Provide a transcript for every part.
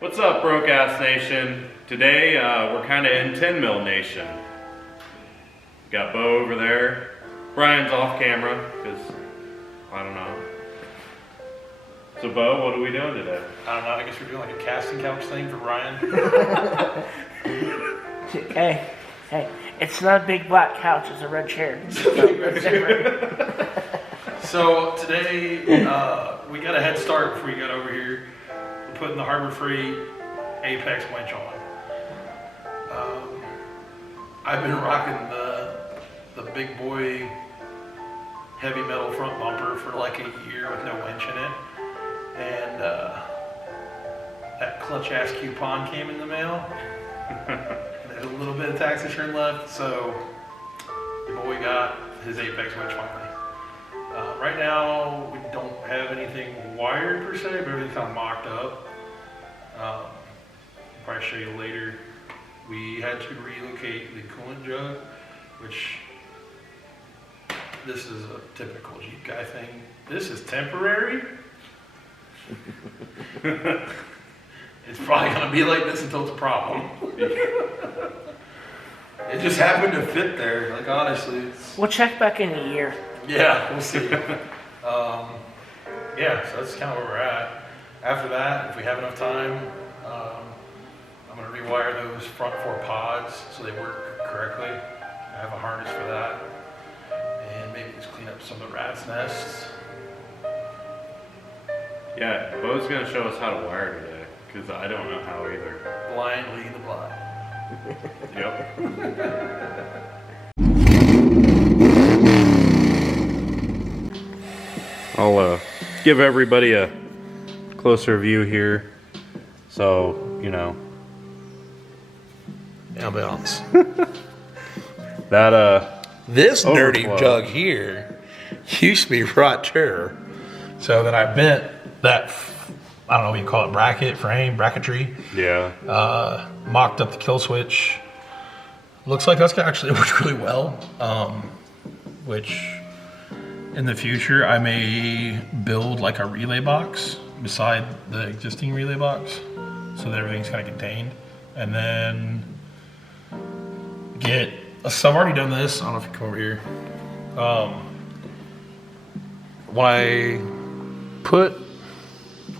What's up, Broke Ass Nation? Today we're kind of in 10 mil nation. Got Beau over there. Brian's off camera because I don't know. So Beau, what are we doing today? I don't know. I guess we're doing like a casting couch thing for Ryan. Hey, it's not a big black couch, it's a red chair. So today we got a head start before we got over here. We're putting the Harbor Freight Apex Winch on. I've been rocking the big boy heavy metal front bumper for like a year with no winch in it. And that clutch ass coupon came in the mail. And there's a little bit of tax insurance left, so your boy got his Apex Winch finally. Right now, we don't have anything wired per se, but everything's kind of mocked up. I'll probably show you later. We had to relocate the coolant jug, which this is a typical Jeep guy thing. This is temporary. It's probably going to be like this until it's a problem. It just happened to fit there, like honestly. We'll check back in a year. Yeah, we'll see. Yeah, so that's kind of where we're at. After that, if we have enough time, I'm going to rewire those front four pods so they work correctly. I have a harness for that. And maybe just clean up some of the rat's nests. Yeah, Beau's gonna show us how to wire today because I don't know how either. Blind leading the blind. Yep. I'll give everybody a closer view here, so you know. Ambiance. That This dirty overflow. jug here used to be right chair. So then I bent that, I don't know what you call it, bracketry. Yeah. Mocked up the kill switch. Looks like that's actually worked really well. Which in the future I may build like a relay box beside the existing relay box so that everything's kind of contained. And then so I've already done this. I don't know if you come over here. When I put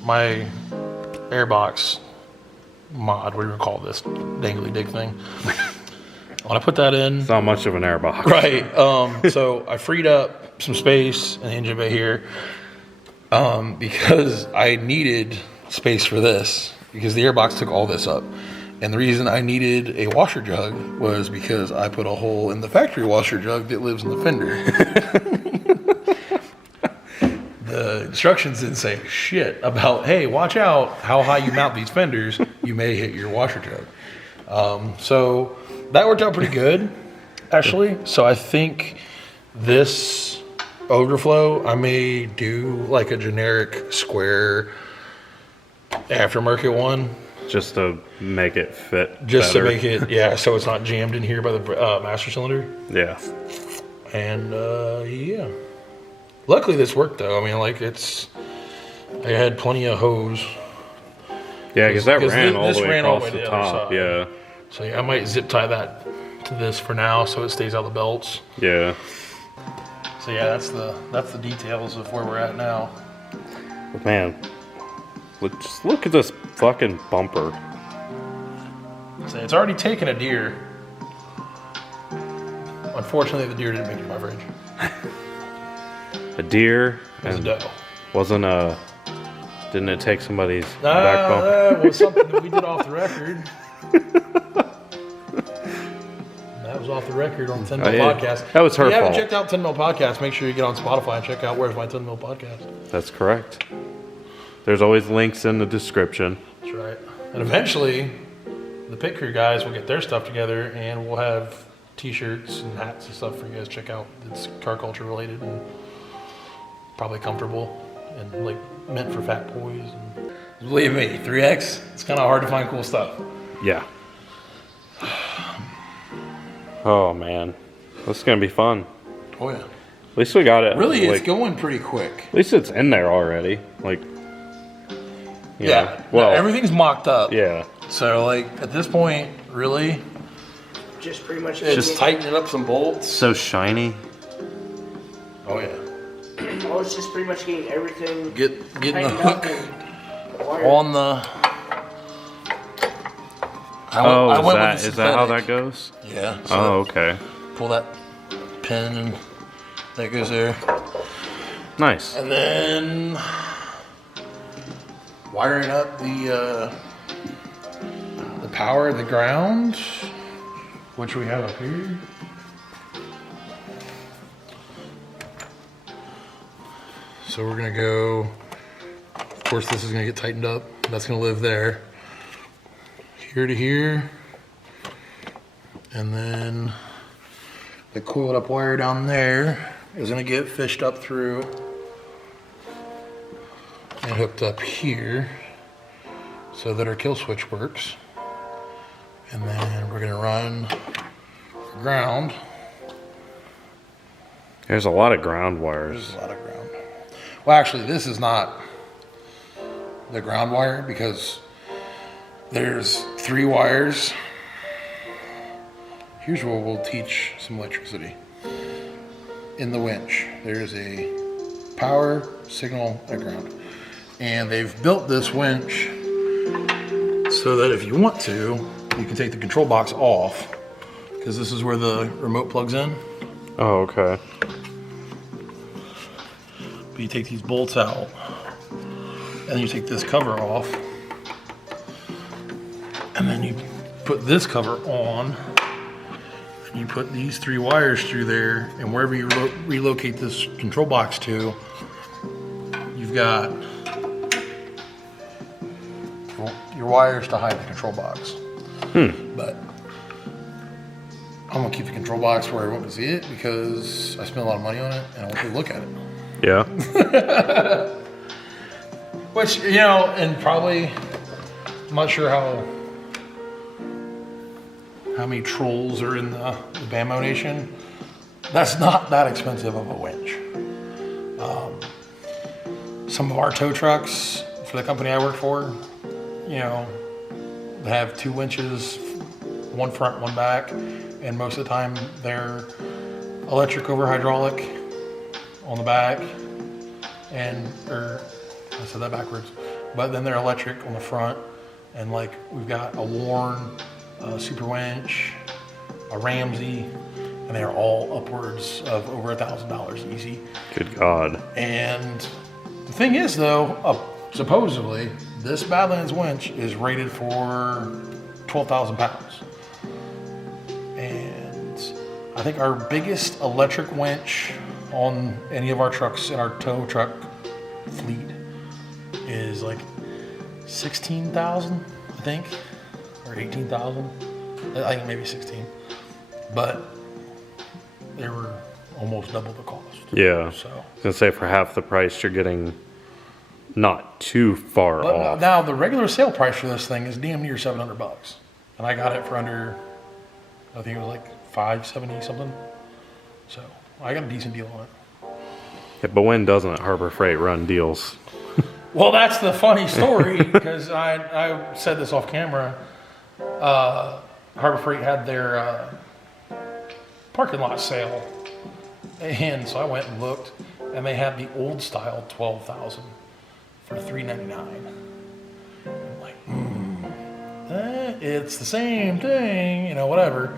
my airbox mod, what do you call this dangly dig thing? When I put that in, It's not much of an airbox. right. So I freed up some space in the engine bay here because I needed space for this because the airbox took all this up. And the reason I needed a washer jug was because I put a hole in the factory washer jug that lives in the fender. The instructions didn't say shit about, hey, watch out how high you mount these fenders. You may hit your washer jug. So that worked out pretty good, actually. So I think this overflow, I may do like a generic square aftermarket one. Just to make it fit. Just better. to make it, yeah, so it's not jammed in here by the master cylinder. Yeah. And yeah. Luckily this worked though. I mean, like I had plenty of hose. Yeah, because that ran all this the way ran all across the way the to the other top. side. Yeah. So yeah, I might zip tie that to this for now so it stays out of the belts. Yeah. So yeah, that's the details of where we're at now. But man, just look at this fucking bumper. So it's already taken a deer. Unfortunately, the deer didn't make it to my fridge. A deer. It was a And doe. wasn't didn't it take somebody's Nah, back bumper? that was something that we did off the record. That was off the record on 10 Mil yeah. Podcast. That was her If you haven't fault. checked out 10 Mil Podcast, make sure you get on Spotify and check out Where's My 10 Mil Podcast. That's correct. There's always links in the description. That's right. And eventually, the Pit Crew guys will get their stuff together and we'll have t-shirts and hats and stuff for you guys to check out. It's car culture related and probably comfortable and like meant for fat boys. And believe me, 3X, it's kind of hard to find cool stuff. Yeah. Oh man, this is gonna be fun. Oh yeah. At least we got it. Really, like, it's going pretty quick. At least it's in there already. Like, you Yeah. know. Well, Everything's mocked up. yeah. So like at this point, really, Just pretty much. just tightening up some bolts. So shiny. Oh yeah. I was just pretty much getting everything Getting the tightened up hook and wired. on the. Is that how that goes? Yeah. So Oh, okay. pull that pin and that goes there. Nice. And then wiring up the power of the ground, which we have up here. So we're gonna go, of course this is gonna get tightened up. That's gonna live there. Here to here. And then the coiled up wire down there is gonna get fished up through and hooked up here so that our kill switch works. And then we're gonna run ground. There's a lot of ground There's wires. a lot of ground. Well, actually, this is not the ground wire because there's 3 wires. Here's where we'll teach some electricity. In the winch, there's a power, signal, and ground. And they've built this winch so that if you want to, you can take the control box off because this is where the remote plugs in. Oh, okay. But you take these bolts out and then you take this cover off and then you put this cover on and you put these 3 wires through there, and wherever you relocate this control box to, you've got your wires to hide the control box. But I'm gonna keep the control box where everyone can see it because I spent a lot of money on it and I want to look at it. Yeah. Which, you know, and probably, I'm not sure how many trolls are in the Bammo Nation. That's not that expensive of a winch. Some of our tow trucks for the company I work for, you know, they have 2 winches, one front, one back, and most of the time they're electric over hydraulic on the back, or I said that backwards, but then they're electric on the front, and like we've got a Warren, a Super Winch, a Ramsey, and they're all upwards of over $1,000 easy. Good God. And the thing is though, supposedly this Badlands winch is rated for 12,000 pounds. And I think our biggest electric winch on any of our trucks in our tow truck fleet is like 16,000, I think, or 18,000. I think maybe 16. But they were almost double the cost. Yeah. So. I was gonna say for half the price, you're getting not too far But off. now the regular sale price for this thing is damn near $700, and I got it for under, I think it was like $570 something. So I got a decent deal on it. Yeah, but when doesn't Harbor Freight run deals? Well, that's the funny story because I said this off camera. Harbor Freight had their parking lot sale, and so I went and looked, and they had the old style 12,000 for $399. I'm like, it's the same thing, you know, whatever.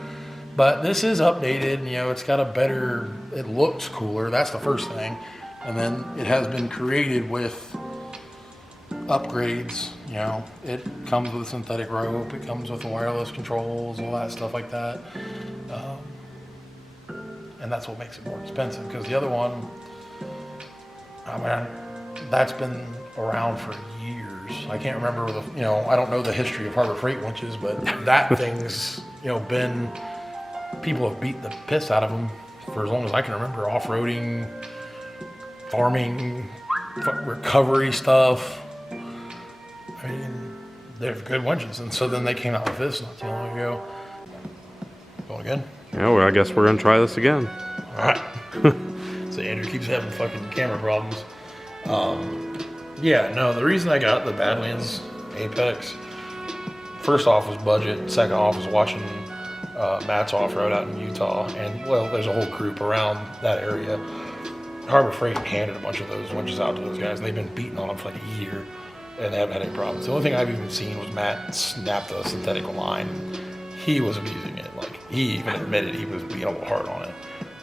But this is updated, you know, it's got a better, it looks cooler, that's the first thing. And then it has been created with upgrades, you know, it comes with synthetic rope, it comes with wireless controls, all that stuff like that. And that's what makes it more expensive, because the other one, I mean, that's been around for years. I can't remember you know, I don't know the history of Harbor Freight winches, but that thing's, you know, been, people have beat the piss out of them for as long as I can remember, off-roading, farming, recovery stuff. I mean, they're good winches, and so then they came out with this not too long ago. Going again? Yeah, well, I guess we're gonna try this again. All right. So Andrew keeps having fucking camera problems. Yeah, no, the reason I got the Badlands Apex, first off was budget, second off was watching Matt's off-road out in Utah, and well, there's a whole group around that area. Harbor Freight handed a bunch of those winches out to those guys, and they've been beating on them for like a year, and they haven't had any problems. The only thing I've even seen was Matt snapped a synthetic line. He was abusing it. Like, he even admitted he was being a little hard on it.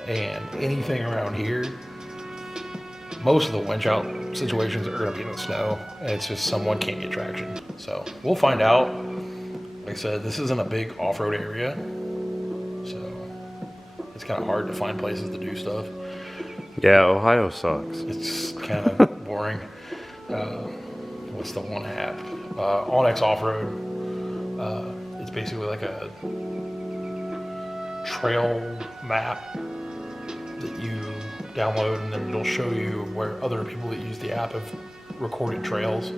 And anything around here, most of the winch out situations are gonna be in the snow, and it's just someone can't get traction. So we'll find out. Like I said, this isn't a big off-road area, so it's kind of hard to find places to do stuff. Yeah, Ohio sucks. It's kind of boring. What's the one app? Onyx Off-Road. It's basically like a trail map that you download, and then it'll show you where other people that use the app have recorded trails.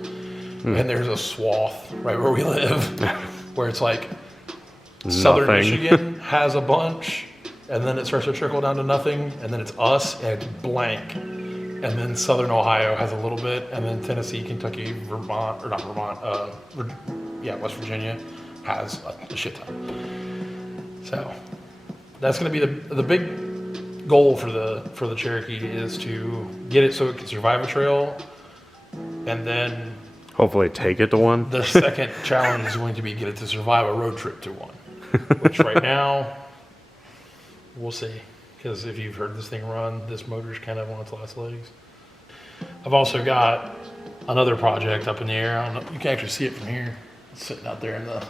And there's a swath right where we live where it's like Southern Michigan has a bunch, and then it starts to trickle down to nothing, and then it's us and it's blank. And then Southern Ohio has a little bit, and then Tennessee, Kentucky, Vermont, or not Vermont, West Virginia has a shit ton. So that's going to be the big goal for the Cherokee, is to get it so it can survive a trail, and then hopefully take it to one. The second challenge is going to be get it to survive a road trip to one, which right now we'll see. Because if you've heard this thing run, this motor's kind of on its last legs. I've also got another project up in the air. I don't know, you can actually see it from here. It's sitting out there in the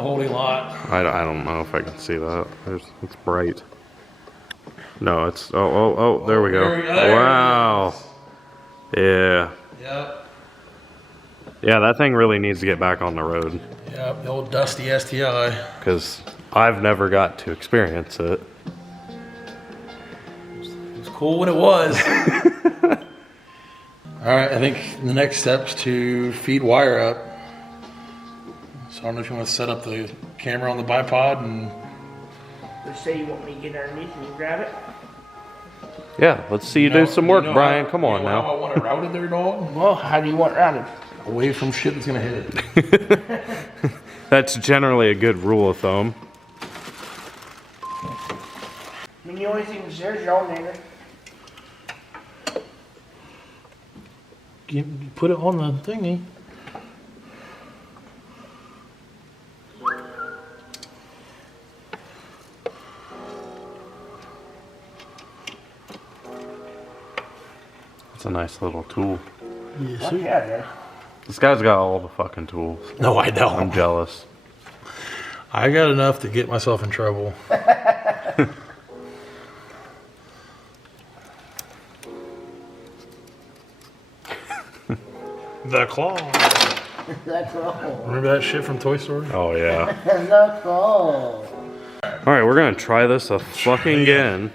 holding lot. I don't know if I can see that. It's bright. No, it's oh, there we go. Wow. Yeah. Yep. Yeah, that thing really needs to get back on the road. Yep, the old dusty STI. Because I've never got to experience it. It was cool when it was. All right, I think the next step's to feed wire up. So I don't know if you want to set up the camera on the bipod and... Let's say you want me to get underneath and you grab it. Yeah, let's see you do some work, Brian. Come on now. I want it routed there, dog. Well, how do you want it routed? Away from shit that's gonna hit it. That's generally a good rule of thumb. I mean, the only thing is there's your alternator. Put it on the thingy. It's a nice little tool. Yes, Yeah, there. This guy's got all the fucking tools. No, I don't. I'm jealous. I got enough to get myself in trouble. The claw. That's all. Remember that shit from Toy Story? Oh yeah. That's all. Alright, we're gonna try this a fucking again.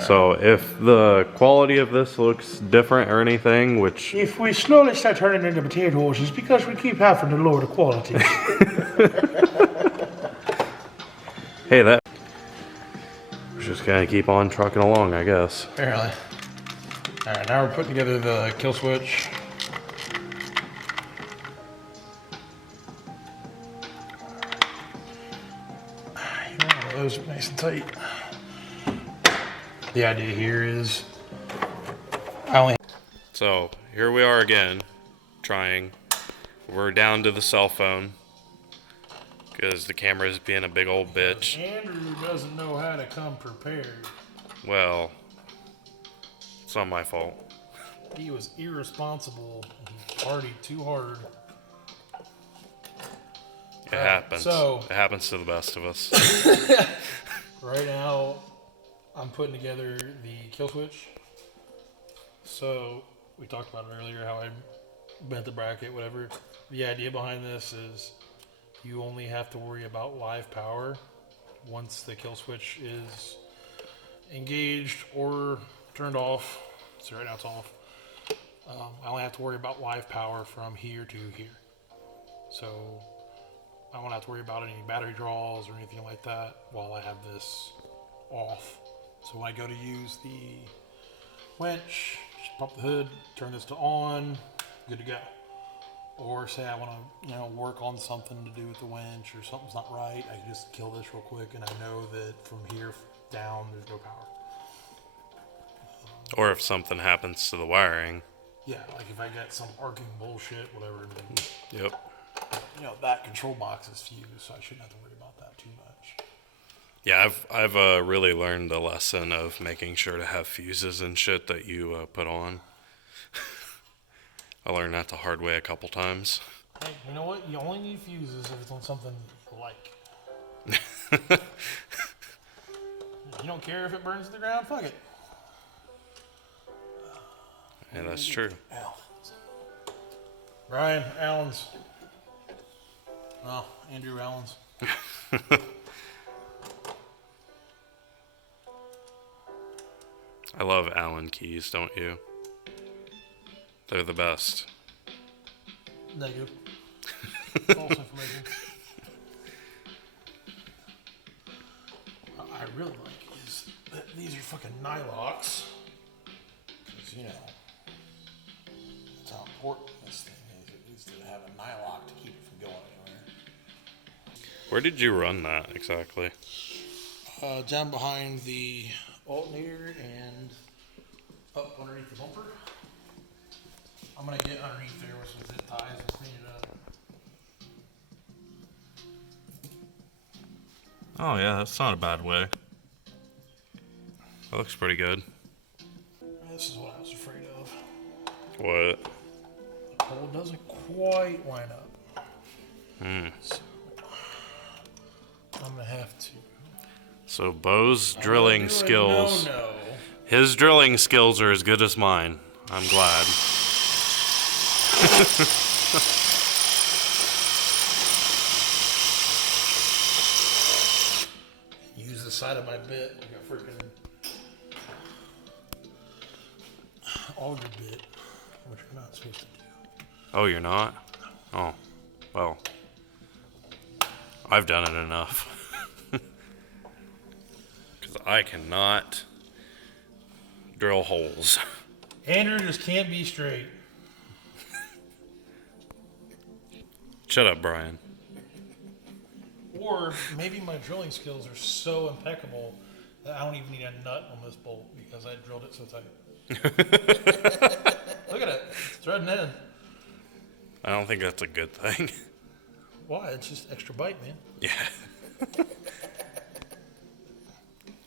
So if the quality of this looks different or anything, which... If we slowly start turning into potatoes, it's because we keep having to lower the quality. Hey, that... We're just gonna keep on trucking along, I guess. Apparently. Alright, now we're putting together the kill switch. You want those nice and tight. The idea here is So here we are again, trying. We're down to the cell phone because the camera is being a big old bitch. Andrew doesn't know how to come prepared. Well, it's not my fault. He was irresponsible. He partied too hard. It happens. So it happens to the best of us. right now, I'm putting together the kill switch. So we talked about it earlier, how I bent the bracket, whatever. The idea behind this is you only have to worry about live power once the kill switch is engaged or turned off. So right now it's off. I only have to worry about live power from here to here. So I won't have to worry about any battery draws or anything like that while I have this off. So when I go to use the winch, just pop the hood, turn this to on, good to go. Or say I want to, work on something to do with the winch or something's not right, I can just kill this real quick and I know that from here down there's no power. Or if something happens to the wiring. Yeah, like if I got some arcing bullshit, whatever. Then, Yep. that control box is fused, so I shouldn't have to worry about that too much. Yeah, I've really learned the lesson of making sure to have fuses and shit that you put on. I learned that the hard way a couple times. Hey, you know what? You only need fuses if it's on something you like. You don't care if it burns to the ground? Fuck it. Yeah, that's true. Allens. Brian Allens. Oh, Andrew Allens. I love Allen keys, don't you? They're the best. Negative. False information. What I really like is that these are fucking Nylox. Because, that's how important this thing is. It needs to have a Nylock to keep it from going anywhere. Where did you run that exactly? Down behind the alternator and up underneath the bumper. I'm going to get underneath there with some zip ties and clean it up. Oh yeah, that's not a bad way. That looks pretty good. This is what I was afraid of. What? The hole doesn't quite line up. So I'm going to have to. So Beau's drilling skills. No. His drilling skills are as good as mine. I'm glad. Use the side of my bit like a freaking auger bit, which we're not supposed to do. Oh, you're not? Oh, well. I've done it enough. Because I cannot drill holes. Andrew just can't be straight. Shut up, Brian. Or maybe my drilling skills are so impeccable that I don't even need a nut on this bolt because I drilled it so tight. Look at it. It's threading in. I don't think that's a good thing. Why? It's just extra bite, man. Yeah.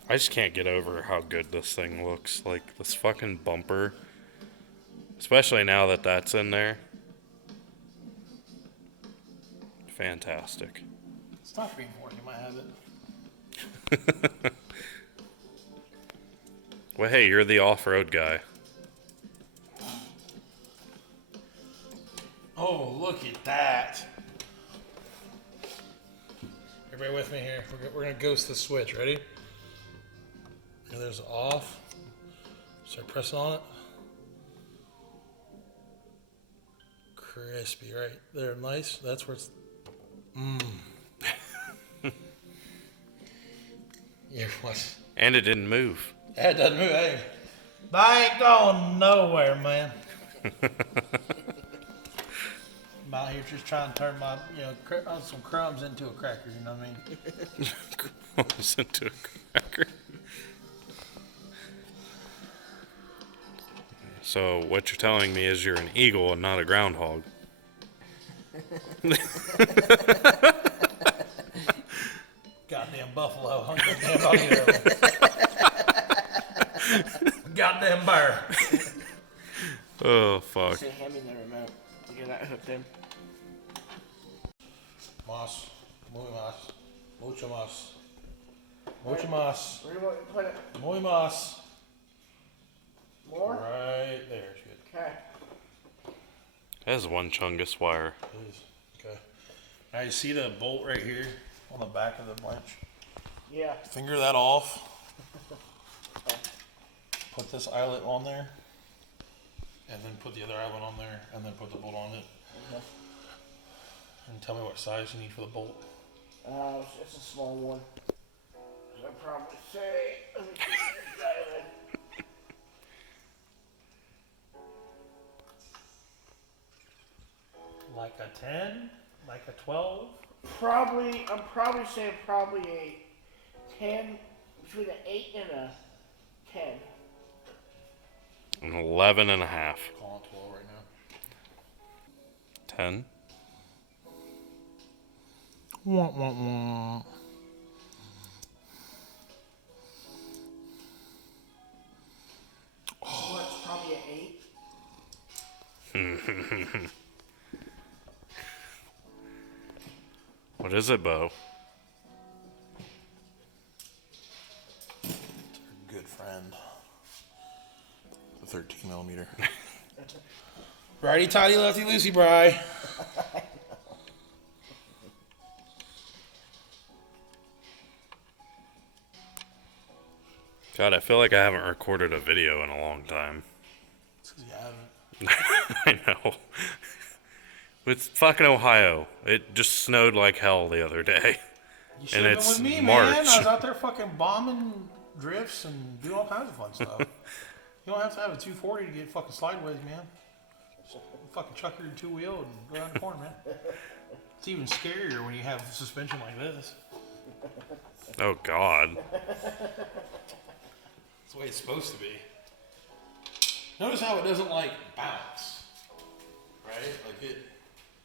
I just can't get over how good this thing looks. Like, this fucking bumper. Especially now that that's in there. Fantastic. Stop reinforcing my habit. Well, hey, you're the off-road guy. Oh, look at that. Everybody with me here? We're going to ghost the switch. Ready? And there's off. Start pressing on it. Crispy, right there. Nice. That's where it's... Yeah, what? And it didn't move. That doesn't move. Hey, I ain't going nowhere, man. I'm out here just trying to turn my, some crumbs into a cracker. You know what I mean? Crumbs into a cracker. So what you're telling me is you're an eagle and not a groundhog. Goddamn buffalo, goddamn buffalo. Goddamn bear. Oh, fuck. Say, hand me the remote. You get that hooked in. Mas, muy mas, mucho mas, mucho mas, Where do you want to put it? muy mas. More? Right there, it's good. Okay. That is one chungus wire. Please. Okay. Now you see the bolt right here on the back of the winch? Yeah. Finger that off. Put this eyelet on there. And then put the other eyelet on there. And then put the bolt on it. Okay. And tell me what size you need for the bolt. It's a small one. I'd probably say, let me get this dialed like a 10, like a 12. I'm probably saying probably a 10, between an 8 and a 10. An 11 and a half. Calling 12 right now. 10. Wah, wah, wah. Oh, it's probably an 8. What is it, Beau? Good friend. The 13 millimeter. Righty tighty, lefty loosey, Bry. God, I feel like I haven't recorded a video in a long time. It's 'cause you haven't. I know. It's fucking Ohio. It just snowed like hell the other day. You should And have been it's with me, March. man. I was out there fucking bombing drifts and doing all kinds of fun stuff. You don't have to have a 240 to get fucking slideways, man. You fucking chuck your two-wheel and go around the corner, man. It's even scarier when you have suspension like this. Oh, God. That's the way it's supposed to be. Notice how it doesn't, like, bounce. Right? Like it,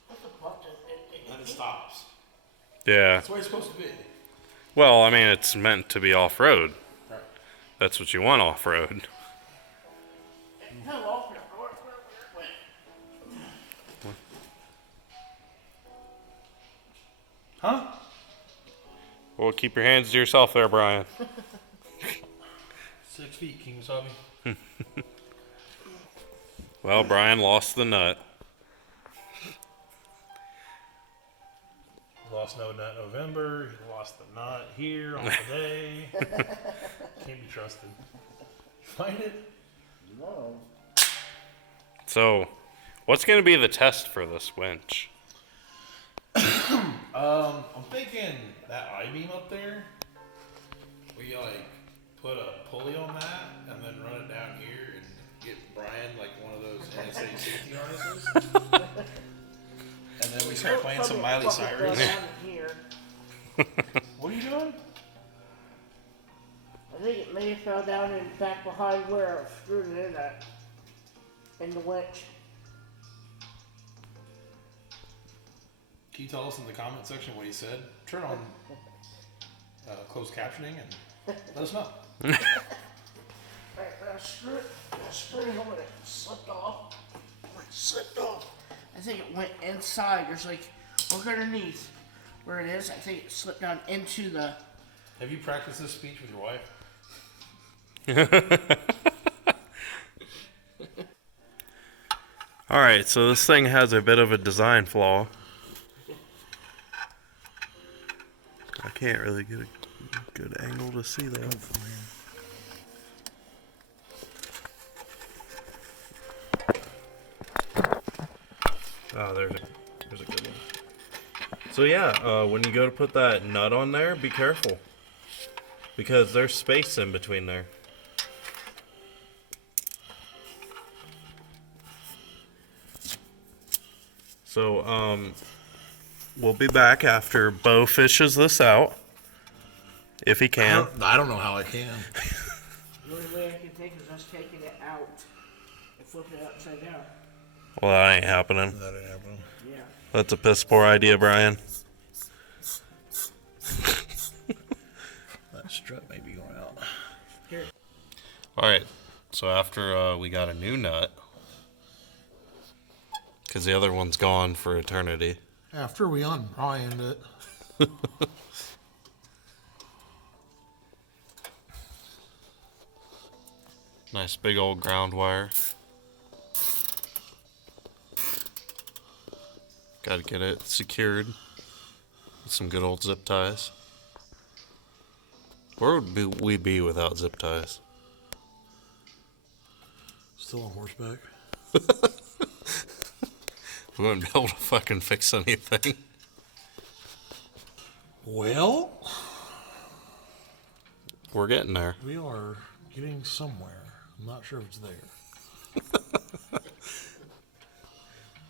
What the fuck? then it stops. Yeah. That's the way it's supposed to be. Well, I mean, it's meant to be off-road. Right. That's what you want off-road. Hello. Huh? Well, keep your hands to yourself there, Brian. 6 feet, King Wasabi. Well, Brian lost the nut. Lost no nut November. He lost the nut here on the day. Can't be trusted. Find it? No. So, what's going to be the test for this winch? I'm thinking that I-beam up there, we like put a pulley on that and then run it down here and get Brian like one of those NSA safety harnesses. And then we start playing some Miley Cyrus. Here. What are you doing? I think it may have fell down in back behind where I screwed it in at. In the winch. Can you tell us in the comment section what he said? Turn on closed captioning and let us know. Alright, I screwed it home and it slipped off. It slipped off. I think it went inside. There's like, look underneath where it is. I think it slipped down into the. Have you practiced this speech with your wife? Alright, so this thing has a bit of a design flaw. I can't really get a good angle to see that. Oh, there's a good one. So yeah, when you go to put that nut on there, be careful. Because there's space in between there. So, we'll be back after Beau fishes this out. If he can. I don't know how I can. The only way I can think is us taking it out and flipping it upside down. Well, that ain't happening. That ain't happening. Yeah. That's a piss poor idea, Brian. That strut may be going out. Here. Alright, so after we got a new nut, because the other one's gone for eternity. After we unbrianed it. Nice big old ground wire. Gotta get it secured with some good old zip ties. Where would we be without zip ties? Still on horseback. We wouldn't be able to fucking fix anything. Well, We're getting there. we are getting somewhere. I'm not sure if it's there.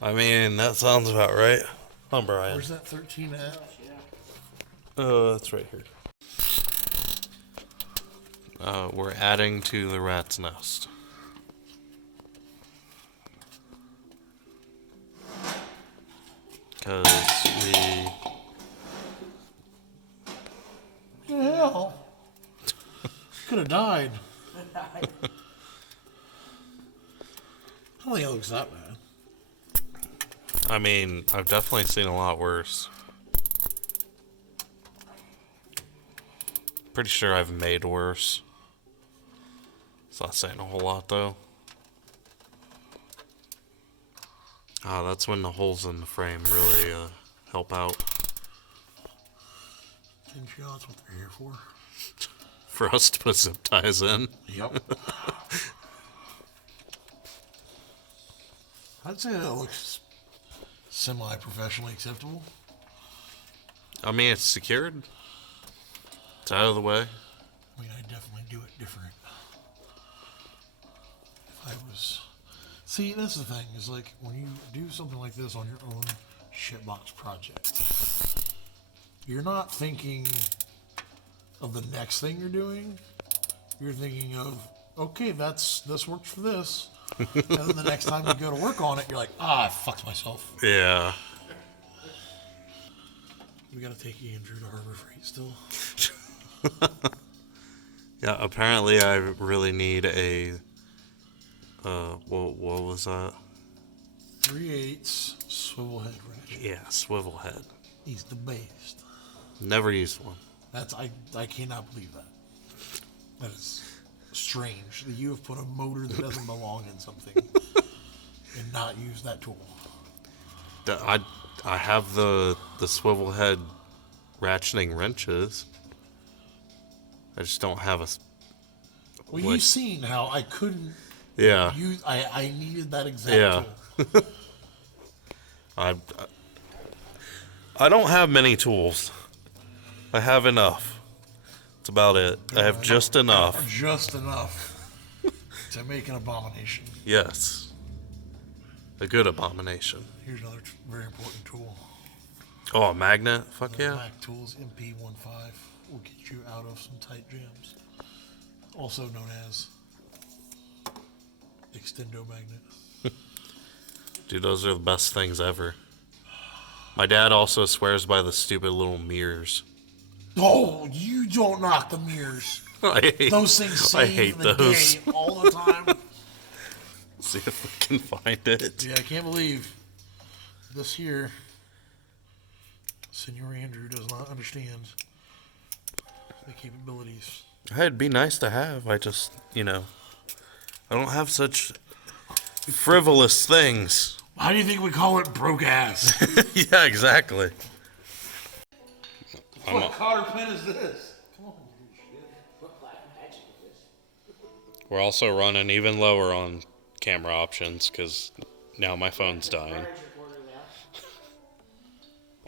I mean, that sounds about right. Huh, Brian? Where's that 13 at? That's right here. We're adding to the rat's nest. Because we... What the hell? Could have died. I don't think it looks that bad. I mean, I've definitely seen a lot worse. Pretty sure I've made worse. It's not saying a whole lot, though. Ah, that's when the holes in the frame really help out. Didn't you know that's what they're here for? For us to put zip ties in. Yep. I'd say that looks semi-professionally acceptable. I mean, it's secured. It's out of the way. I mean, I'd definitely do it different. If I was... See, that's the thing, is like, when you do something like this on your own shitbox project, you're not thinking of the next thing you're doing. You're thinking of, okay, this works for this. And then the next time you go to work on it, you're like, I fucked myself. Yeah. We gotta take Andrew to Harbor Freight still. Yeah, apparently I really need a... what was that? 3/8 swivel head ratchet. Yeah, swivel head. He's the best. Never used one. I cannot believe that. That is strange that you have put a motor that doesn't belong in something and not use that tool. I have the swivel head ratcheting wrenches. I just don't have a... Well, you've seen how I couldn't Yeah. use... I needed that exact Yeah. tool. I don't have many tools. I have enough. That's about it. I have just enough. Just enough to make an abomination. Yes. A good abomination. Here's another very important tool. Oh, a magnet? Fuck The yeah. Mac Tools MP15 will get you out of some tight jams. Also known as extendo magnet. Dude, those are the best things ever. My dad also swears by the stupid little mirrors. Oh, you don't knock the mirrors. Those things I save hate the those. day all the time. See if we can find it. Yeah, I can't believe this here. Senor Andrew does not understand the capabilities. It'd be nice to have. I just, I don't have such frivolous things. How do you think we call it broke ass? Yeah, exactly. What cotter pin is this? Come on, you shit. What black magic is this? We're also running even lower on camera options because now my phone's dying. Brian's recording now.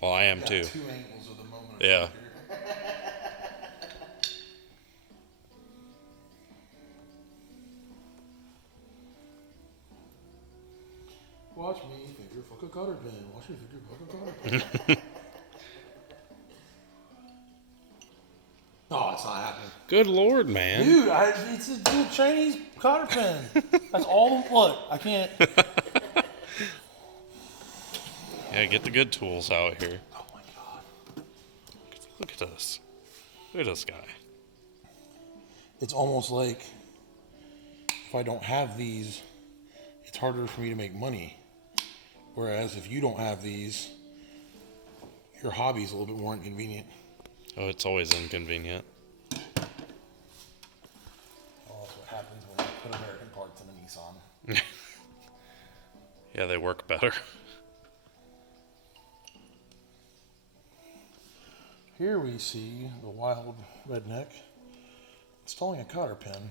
Well, I am too. Two angles of the moment. Yeah. Watch me figure fuck a cotter pin. Watch me figure fuck a cotter pin. Oh, it's not happening. Good Lord, man. Dude, it's a Chinese cotter pin. That's all. Look, I can't. Yeah, get the good tools out here. Oh my god. Look at this. Look at this guy. It's almost like if I don't have these, it's harder for me to make money. Whereas if you don't have these, your hobby's a little bit more inconvenient. Oh, it's always inconvenient. Oh, that's what happens when you put American parts in a Nissan. Yeah, they work better. Here we see the wild redneck installing a cotter pin.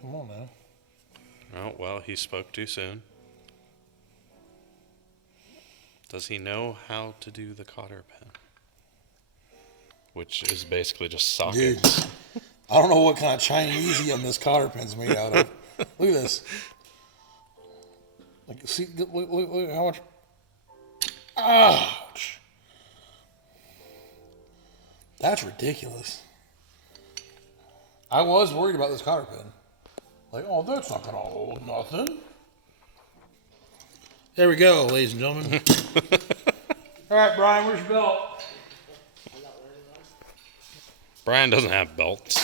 Come on now. Oh, well, he spoke too soon. Does he know how to do the cotter pin? Which is basically just sockets. Dude, I don't know what kind of Chinese this cotter pin's made out of. Look at this. Like, see, look how much. Ouch. That's ridiculous. I was worried about this cotter pin. Like, oh, that's not gonna hold nothing. There we go, ladies and gentlemen. All right, Brian, where's your belt? Brian doesn't have belts.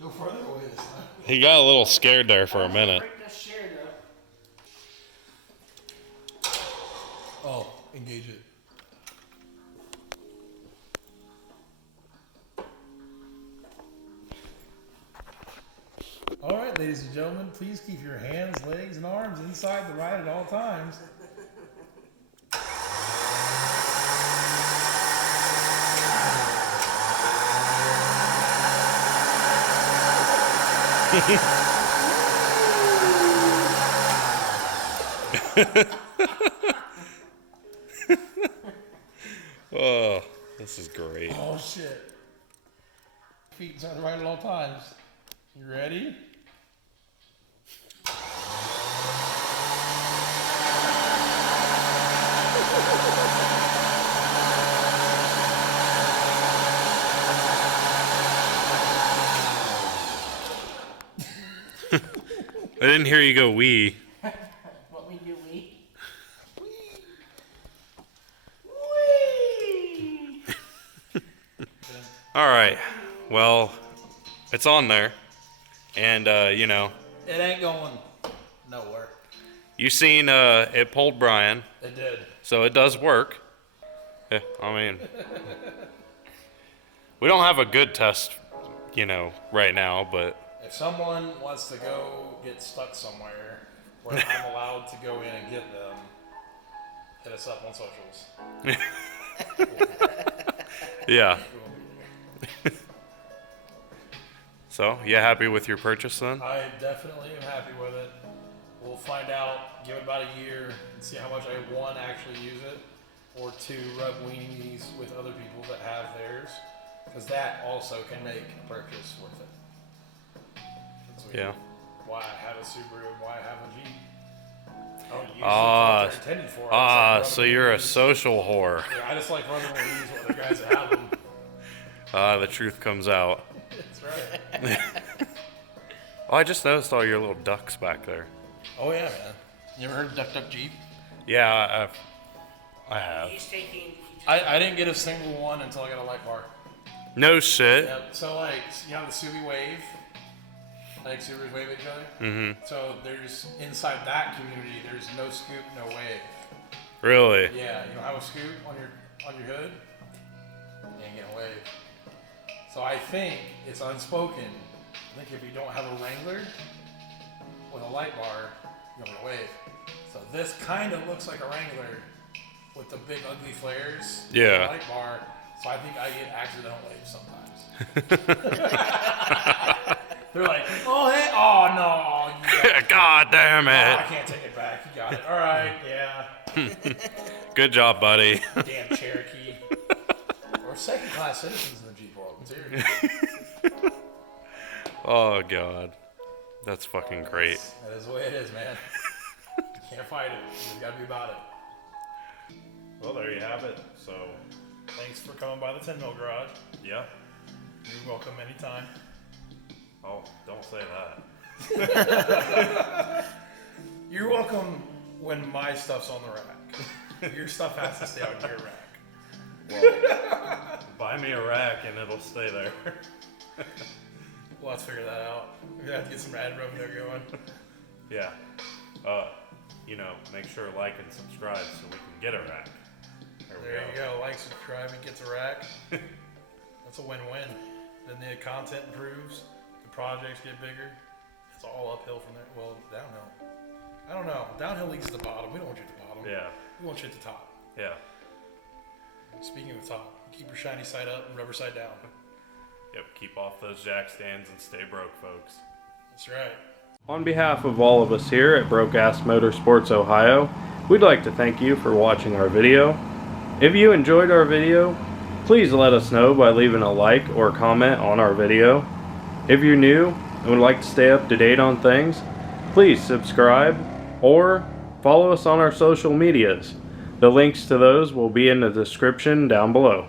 Go further away this time. He got a little scared there for a minute. Break this chair, though. Oh, engage it. All right, ladies and gentlemen, please keep your hands, legs, and arms inside the ride at all times. Oh, this is great. Oh, shit. Feet inside the ride at all times. You ready? I didn't hear you go wee. What we do, we? All right. Well, it's on there. And, you know, It ain't going nowhere. you seen it pulled Brian. It did. So it does work. Yeah, I mean, we don't have a good test, you know, right now, but If someone wants to go get stuck somewhere where I'm allowed to go in and get them, hit us up on socials. yeah. So, you happy with your purchase then? I definitely am happy with it. We'll find out, give it about a year, and see how much I, one, actually use it, or two, rub weenies with other people that have theirs, because that also can make a purchase worth it. That's Yeah. why I have a Subaru and why I have a Jeep. I don't use it Ah, for what they're intended for. I just like so running you're a weenies. social whore. Yeah, I just like running weenies with the guys that have them. The truth comes out. That's right. Oh, I just noticed all your little ducks back there. Oh yeah, man. You ever heard of Duck Duck Jeep? Yeah, I have. He's taking. I didn't get a single one until I got a light bar. No shit. Yep. So like, you know the Subi Wave? Like Subarus wave at each other? Mm-hmm. So there's, inside that community, there's no scoop, no wave. Really? Yeah, you don't have a scoop on your hood, you ain't getting a wave. So I think it's unspoken. I think if you don't have a Wrangler with a light bar, you don't get a wave. So this kind of looks like a Wrangler with the big ugly flares. Yeah. And the light bar. So I think I get accidental waves sometimes. They're like, oh hey, oh no, you got it. God damn Oh, I it. can't take it back. You got it. All right, yeah. Good job, buddy. Damn Cherokee. Or second-class citizens in the Jeep world. Seriously. Oh, God. That's fucking great. That is the way it is, man. You can't fight it. You just gotta be about it. Well, there you have it. So, Thanks for coming by the 10 Mil Garage. yeah. You're welcome anytime. Oh, don't say that. You're welcome when my stuff's on the rack. Your stuff has to stay on your rack. Well, buy me a rack and it'll stay there. We'll have to figure that out. We're gonna have to get some ad revenue going. Yeah. You know, make sure to like and subscribe so we can get a rack. There you go. Like, subscribe, and gets a rack. That's a win-win. Then the content improves. The projects get bigger. It's all uphill from there. Well, downhill. I don't know. Downhill leads to the bottom. We don't want you at the bottom. Yeah. We want you at the top. Yeah. Speaking of the top, keep your shiny side up and rubber side down. Yep. Keep off those jack stands and stay broke, folks. That's right. On behalf of all of us here at Broke Ass Motorsports Ohio, we'd like to thank you for watching our video. If you enjoyed our video, please let us know by leaving a like or comment on our video. If you're new and would like to stay up to date on things, please subscribe or follow us on our social medias. The links to those will be in the description down below.